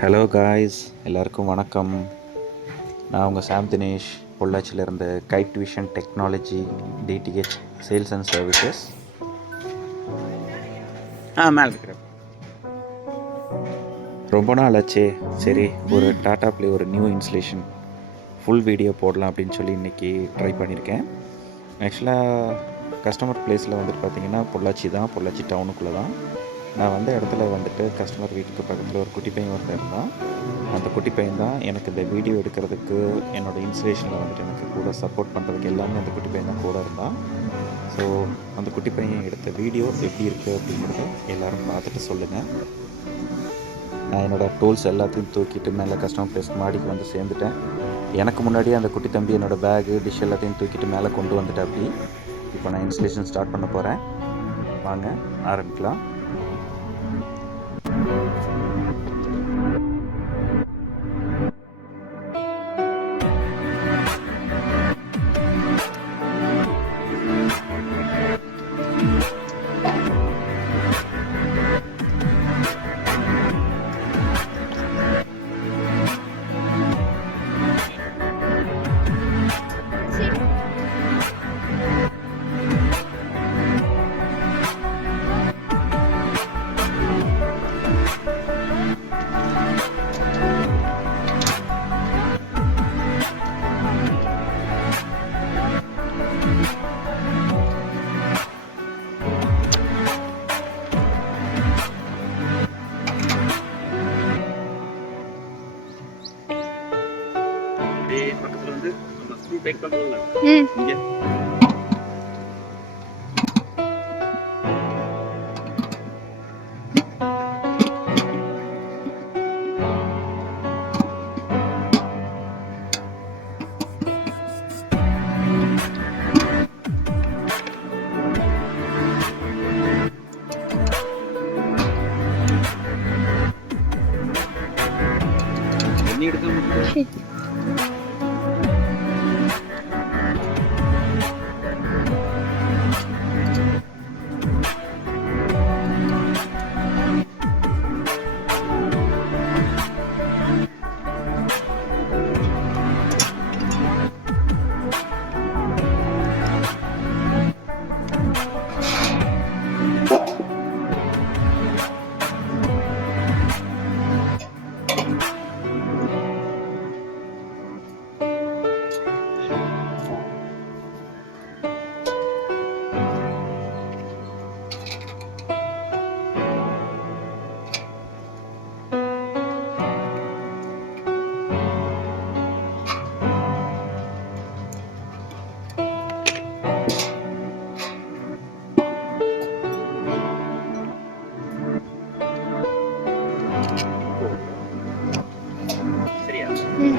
Hello guys, எல்லாருக்கும் வணக்கம். நான் உங்கள் சாம் தினேஷ், பொள்ளாச்சியிலேருந்து kite vision technology DTH sales and services. மேலே இருக்கிறேன். ரொம்ப நாள் ஆச்சே, சரி ஒரு டாடா ப்ளே ஒரு நியூ இன்ஸ்டலேஷன் ஃபுல் வீடியோ போடலாம் அப்படின்னு சொல்லி இன்றைக்கி ட்ரை பண்ணியிருக்கேன். ஆக்சுவலாக கஸ்டமர் ப்ளேஸில் வந்துட்டு பார்த்திங்கன்னா பொள்ளாச்சி டவுனுக்குள்ளே தான். நான் வந்த இடத்துல வந்துட்டு கஸ்டமர் வீட்டுக்கு பக்கத்தில் ஒரு குட்டி பையன் ஒருத்தர் இருந்தான். அந்த குட்டி பையன் தான் எனக்கு இந்த வீடியோ எடுக்கிறதுக்கு, என்னோடய இன்ஸ்டலேஷனில் வந்துட்டு எனக்கு கூட சப்போர்ட் பண்ணுறதுக்கு எல்லாமே அந்த குட்டி பையன் தான் கூட இருந்தான். ஸோ அந்த குட்டி பையன் எடுத்த வீடியோ எப்படி இருக்குது அப்படிங்கிறத எல்லோரும் பார்த்துட்டு சொல்லுங்கள். நான் என்னோடய டூல்ஸ் எல்லாத்தையும் தூக்கிட்டு மேலே கஸ்டமர் ப்ளேஸ் மாடிக்கு வந்து சேர்ந்துட்டேன். எனக்கு முன்னாடியே அந்த குட்டி தம்பி என்னோடய பேகு டிஷ் எல்லாத்தையும் தூக்கிட்டு மேலே கொண்டு வந்துட்டேன். அப்படி இப்போ நான் இன்ஸ்டலேஷன் ஸ்டார்ட் பண்ண போகிறேன். வாங்க ஆரம்பிக்கலாம். பக்கத்துல வந்து நம்ம ஸ்க்ரூ டைட் பண்ணுவோம்ல, இங்க எண்ணி எடுக்காம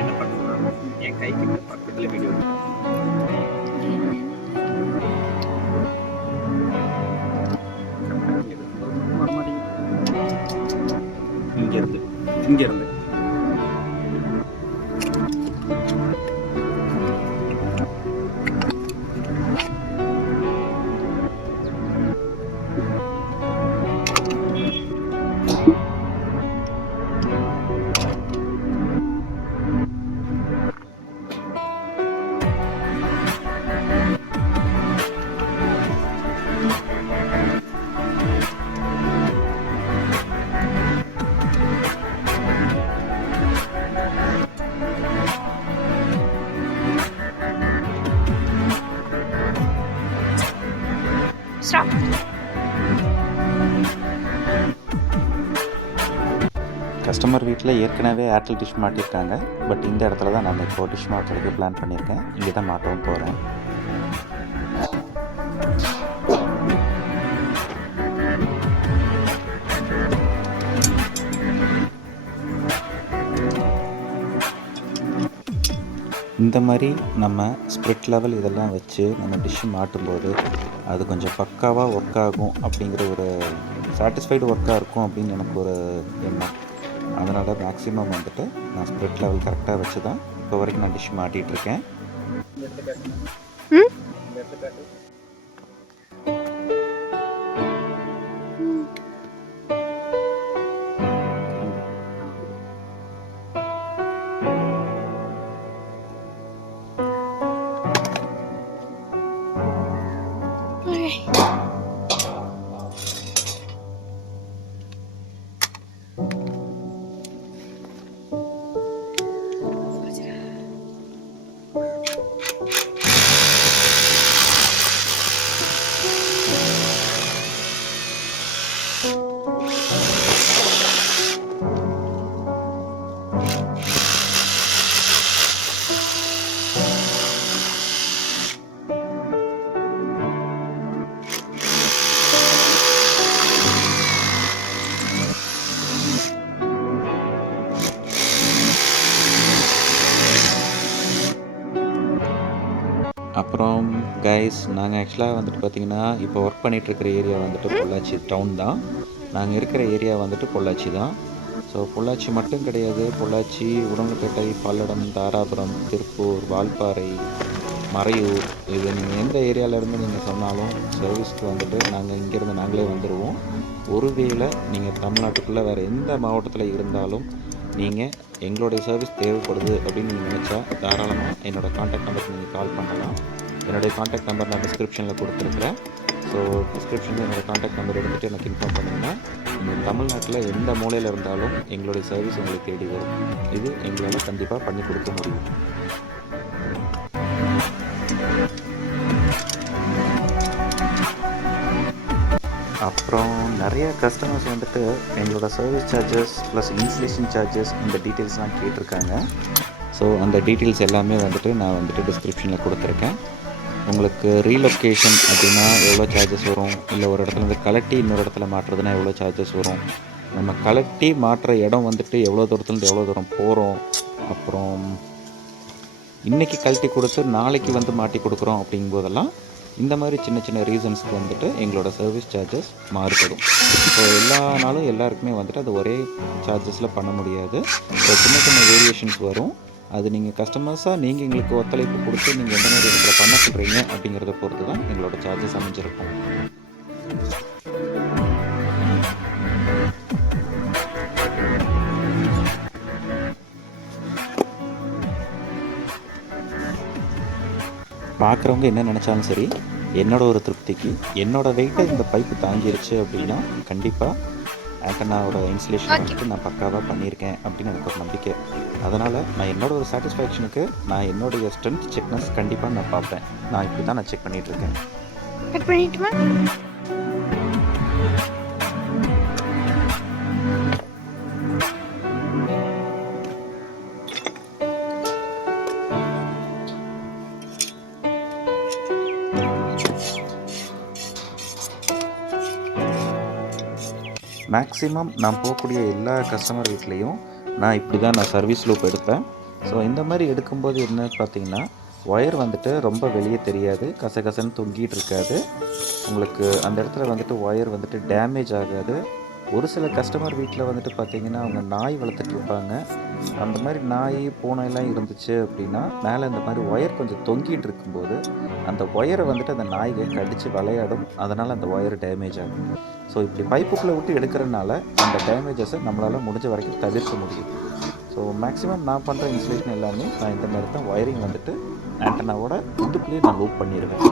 என்ன பண்ணுறேன்னா, என் கைக்கு பக்கத்தில் வீடியோ இங்கேருந்து Stop. கஸ்டமர் வீட்டில் ஏற்கனவே ஏர்டெல் டிஷ் மாட்டியிருக்காங்க. பட் இந்த இடத்துல தான் நான் இப்போ டிஷ் மாட்டுறதுக்கு பிளான் பண்ணியிருக்கேன். இங்கே தான் மாட்டவும் போகிறேன். இந்த மாதிரி நம்ம ஸ்ப்ரிட் லெவல் இதெல்லாம் வச்சு நம்ம டிஷ்ஷு மாட்டும்போது அது கொஞ்சம் பக்காவாக ஒர்க் ஆகும் அப்படிங்கிற ஒரு சாட்டிஸ்ஃபைடு ஒர்க்காக இருக்கும் அப்படின்னு எனக்கு ஒரு எண்ணம். அதனால் மேக்ஸிமம் வந்துட்டு நான் ஸ்ப்ரிட் லெவல் கரெக்டாக வச்சு தான் இப்போ வரைக்கும் நான் டிஷ் மாட்டிகிட்ருக்கேன். அப்புறம் கைஸ், நாங்கள் ஆக்சுவலாக வந்துட்டு பார்த்திங்கன்னா இப்போ ஒர்க் பண்ணிகிட்ருக்கிற ஏரியா வந்துட்டு பொள்ளாச்சி டவுன் தான். நாங்கள் இருக்கிற ஏரியா வந்துட்டு பொள்ளாச்சி தான். ஸோ பொள்ளாச்சி மட்டும் கிடையாது, பொள்ளாச்சி, உடம்புப்பேட்டை, பல்லடம், தாராபுரம், திருப்பூர், வால்பாறை, மறையூர், இது நீங்கள் எந்த ஏரியாவிலேருந்து நீங்கள் சொன்னாலும் சர்வீஸ்க்கு வந்துட்டு நாங்கள் இங்கேருந்து நாங்களே வந்துடுவோம். ஒருவேளை நீங்கள் தமிழ்நாட்டுக்குள்ளே வேறு எந்த மாவட்டத்தில் இருந்தாலும் நீங்கள் எங்களுடைய சர்வீஸ் தேவைப்படுது அப்படின்னு நீங்கள் நினச்சா தாராளமாக என்னோடய காண்டாக்ட் நம்பருக்கு நீங்கள் கால் பண்ணலாம். என்னுடைய காண்டாக்ட் நம்பர் நான் டிஸ்கிரிப்ஷனில் கொடுத்துருக்குறேன். ஸோ டிஸ்கிரிப்ஷனில் என்னோடய காண்டாக்ட் நம்பர் எடுத்துகிட்டு எனக்கு இன்ஃபார்ம் பண்ணிங்கன்னா நீங்கள் தமிழ்நாட்டில் எந்த மூலையில் இருந்தாலும் எங்களுடைய சர்வீஸ் உங்களுக்கு தேடி வரும். இது எங்களால் கண்டிப்பாக பண்ணி கொடுக்க முடியும். அப்புறம் நிறைய கஸ்டமர்ஸ் வந்துட்டு எங்களோட service charges plus installation charges இந்த டீட்டெயில்ஸ்லாம் கேட்டிருக்காங்க. ஸோ அந்த டீட்டெயில்ஸ் எல்லாமே வந்துட்டு நான் வந்துட்டு டிஸ்கிரிப்ஷனில் கொடுத்துருக்கேன். உங்களுக்கு ரீலொக்கேஷன் அப்படின்னா எவ்வளோ சார்ஜஸ் வரும், இல்லை ஒரு இடத்துலேருந்து கலட்டி இன்னொரு இடத்துல மாட்டுறதுனா எவ்வளோ சார்ஜஸ் வரும், நம்ம கலட்டி மாட்டுற இடம் வந்துட்டு எவ்வளோ தூரத்துலேருந்து எவ்வளோ தூரம் போகிறோம், அப்புறம் இன்றைக்கி கழட்டி கொடுத்து நாளைக்கு வந்து மாட்டி கொடுக்குறோம் அப்படிங்கும்போதெல்லாம் இந்த மாதிரி சின்ன சின்ன ரீசன்ஸ்க்கு வந்துட்டு எங்களோட சர்வீஸ் சார்ஜஸ் மாறுபடும். ஸோ எல்லா நாளும் எல்லாருக்குமே வந்துட்டு அது ஒரே சார்ஜஸில் பண்ண முடியாது. ஸோ சின்ன சின்ன வேரியேஷன்ஸ் வரும். அது நீங்கள் கஸ்டமர்ஸாக நீங்கள் எங்களுக்கு ஒத்துழைப்பு கொடுத்து நீங்கள் எந்த மாதிரி இடத்துல பண்ண சொல்கிறீங்க அப்படிங்கிறத பொறுத்து தான் எங்களோட சார்ஜஸ் அமைஞ்சிருக்கும். பார்க்குறவங்க என்ன நினச்சாலும் சரி, என்னோட ஒரு திருப்திக்கு என்னோடய வெயிட்டை இந்த பைப்பு தாங்கிருச்சு அப்படின்னா கண்டிப்பாக ஆண்டனாவோட இன்ஸ்டலேஷன் வந்துட்டு நான் பக்காவாக பண்ணியிருக்கேன் அப்படின்னு எனக்கு ஒரு நம்பிக்கை. அதனால் நான் என்னோட ஒரு சாட்டிஸ்ஃபேக்ஷனுக்கு நான் என்னுடைய ஸ்ட்ரென்த் செக்னஸ் கண்டிப்பாக நான் பார்ப்பேன். நான் இப்படி தான் நான் செக் பண்ணிகிட்ருக்கேன். மேக்ஸிமம் நான் போகக்கூடிய எல்லா கஸ்டமர் வீட்லேயும் நான் இப்படி தான் நான் சர்வீஸ் லூப் எடுப்பேன். ஸோ இந்த மாதிரி எடுக்கும்போது என்ன பார்த்திங்கன்னா, ஒயர் வந்துட்டு ரொம்ப வெளியே தெரியாது, கசகசன்னு தொங்கிட்டு இருக்காது. உங்களுக்கு அந்த இடத்துல வந்துட்டு ஒயர் வந்துட்டு டேமேஜ் ஆகாது. ஒரு சில கஸ்டமர் வீட்டில் வந்துட்டு பார்த்திங்கன்னா அவங்க நாய் வளர்த்துட்ருப்பாங்க. அந்த மாதிரி நாய் பூனையெல்லாம் இருந்துச்சு அப்படின்னா மேலே இந்த மாதிரி ஒயர் கொஞ்சம் தொங்கிட்டு இருக்கும்போது அந்த ஒயரை வந்துட்டு அந்த நாய்கள் கடித்து விளையாடும். அதனால் அந்த ஒயர் டேமேஜ் ஆகும். ஸோ இப்படி பைப்புக்குள்ளே விட்டு எடுக்கிறதுனால அந்த டேமேஜஸை நம்மளால் முடிஞ்ச வரைக்கும் தவிர்க்க முடியும். ஸோ மேக்ஸிமம் நான் பண்ணுற இன்ஸ்டலேஷன் எல்லாமே நான் இந்த மாதிரி தான் ஒயரிங் வந்துட்டு ஆண்டனாவோட இடுப்புலேயே நான் லூப் பண்ணிடுவேன்.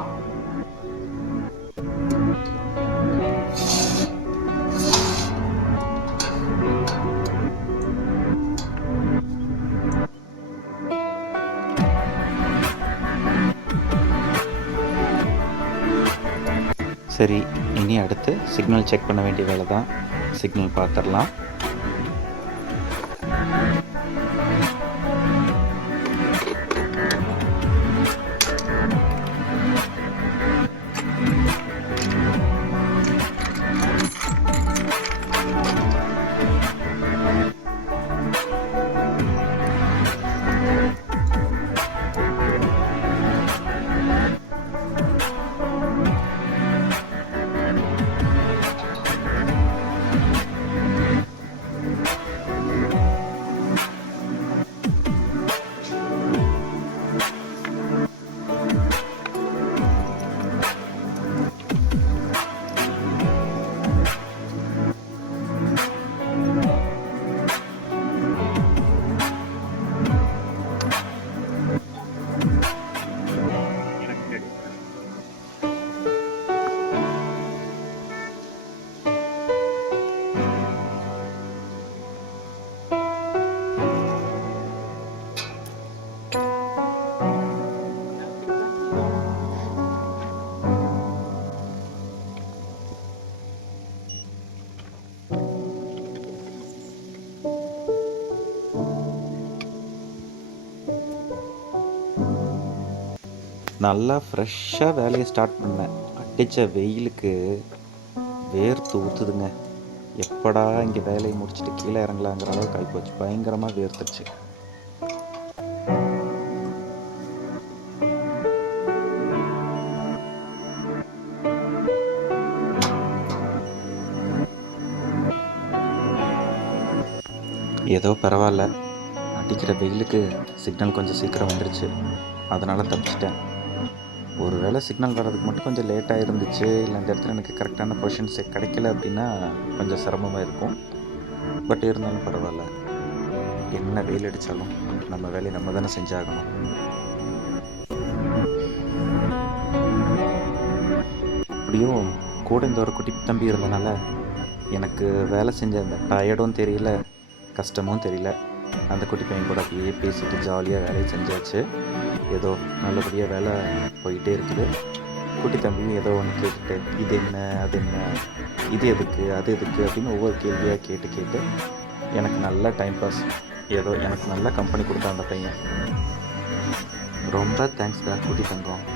சரி, இனி அடுத்து சிக்னல் செக் பண்ண வேண்டிய வேலை தான். சிக்னல் பார்த்துடலாம். நல்லா ஃப்ரெஷ்ஷாக வேலையை ஸ்டார்ட் பண்ணேன். அடித்த வெயிலுக்கு வேர்த்து ஊற்றுதுங்க. எப்படா இங்கே வேலையை முடிச்சுட்டு கீழே இறங்கலாங்கிற அளவுக்கு ஆகிப்போச்சு. பயங்கரமாக வேர்த்துருச்சு. ஏதோ பரவாயில்ல, அடிக்கிற வெயிலுக்கு சிக்னல் கொஞ்சம் சீக்கிரம் வந்துருச்சு, அதனால் தப்பிச்சிட்டேன். ஒரு வேளை சிக்னல் வர்றதுக்கு மட்டும் கொஞ்சம் லேட்டாக இருந்துச்சு, இல்லை அந்த இடத்துல எனக்கு கரெக்டான பொசிஷன்ஸே கிடைக்கல அப்படின்னா கொஞ்சம் சிரமமாக இருக்கும். பட் இருந்தாலும் பரவாயில்ல, என்ன வெயில் அடித்தாலும் நம்ம வேலையை நம்ம தானே செஞ்சாகணும். அப்படியும் கூட இந்த ஒரு குட்டி தம்பி இருந்தனால எனக்கு வேலை செஞ்ச அந்த டயர்டும் தெரியல, கஷ்டமும் தெரியல. அந்த குட்டி பையன் கூட அப்படியே பேசிட்டு ஜாலியாக வேலையை செஞ்சாச்சு. ஏதோ நல்லபடியாக வேலை போயிட்டே இருக்குது. குட்டி தம்பி ஏதோ ஒன்று கேட்டுட்டு, இது என்ன, அது என்ன, இது எதுக்கு, அது எதுக்கு அப்படின்னு ஒவ்வொரு கேள்வியாக கேட்டு கேட்டு எனக்கு நல்ல டைம் பாஸ். ஏதோ எனக்கு நல்ல கம்பெனி கொடுத்தான் அந்த பையன். ரொம்ப தேங்க்ஸ்டா குட்டி தங்கம்.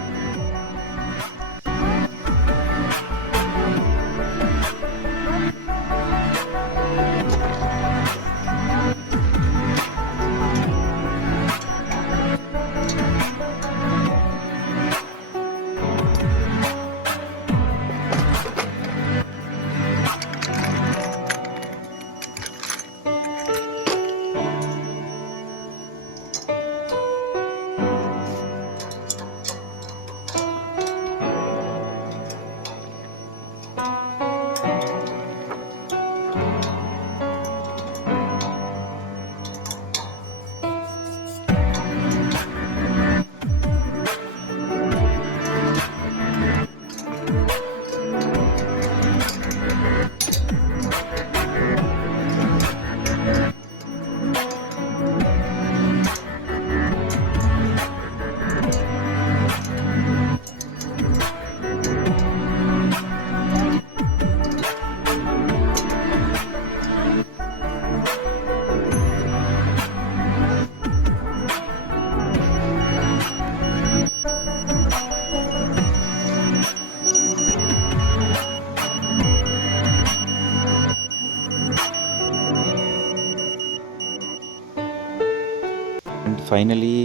அண்ட் ஃபைனலி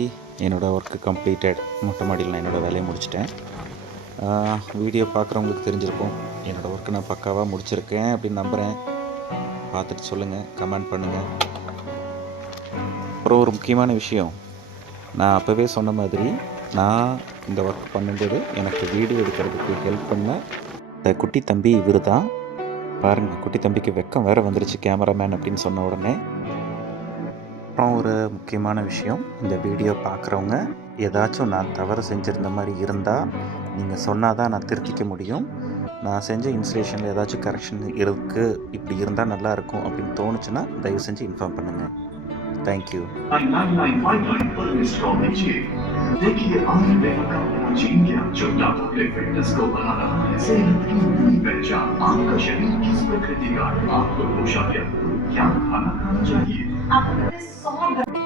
என்னோடய ஒர்க்கு கம்ப்ளீட்டட். மொட்டை மாடியில் நான் என்னோடய வேலையை முடிச்சிட்டேன். வீடியோ பார்க்குறவங்களுக்கு தெரிஞ்சிருக்கும், என்னோடய ஒர்க்கு நான் பக்காவாக முடிச்சிருக்கேன் அப்படின்னு நம்புகிறேன். பார்த்துட்டு சொல்லுங்கள், கமெண்ட் பண்ணுங்கள். அப்புறம் ஒரு முக்கியமான விஷயம், நான் அப்போவே சொன்ன மாதிரி நான் இந்த ஒர்க் பண்ணும்போது எனக்கு வீடியோ எடுக்கிறதுக்கு ஹெல்ப் பண்ண இந்த குட்டி தம்பி இவர் தான். பாருங்கள், குட்டி தம்பிக்கு வெக்கம் வேறு வந்துருச்சு கேமராமேன் அப்படின்னு சொன்ன உடனே. அப்புறம் ஒரு முக்கியமான விஷயம், இந்த வீடியோ பார்க்குறவங்க ஏதாச்சும் நான் தவறு செஞ்சுருந்த மாதிரி இருந்தால் நீங்கள் சொன்னால் தான் நான் திருத்திக்க முடியும். நான் செஞ்ச இன்ஸ்டலேஷனில் ஏதாச்சும் கரெக்ஷன் இருக்குது, இப்படி இருந்தால் நல்லாயிருக்கும் அப்படின்னு தோணுச்சுன்னா தயவு செஞ்சு இன்ஃபார்ம் பண்ணுங்கள். தேங்க்யூ. देखिए आयुर्वेद का प्राचीन ज्ञान जो डाटा प्ले फिटनेस को बना रहा है। सेहत की पूरी पहचान, आपका शरीर किस प्रकृति का, आपको पोषण क्या खाना खाना चाहिए। आपको 100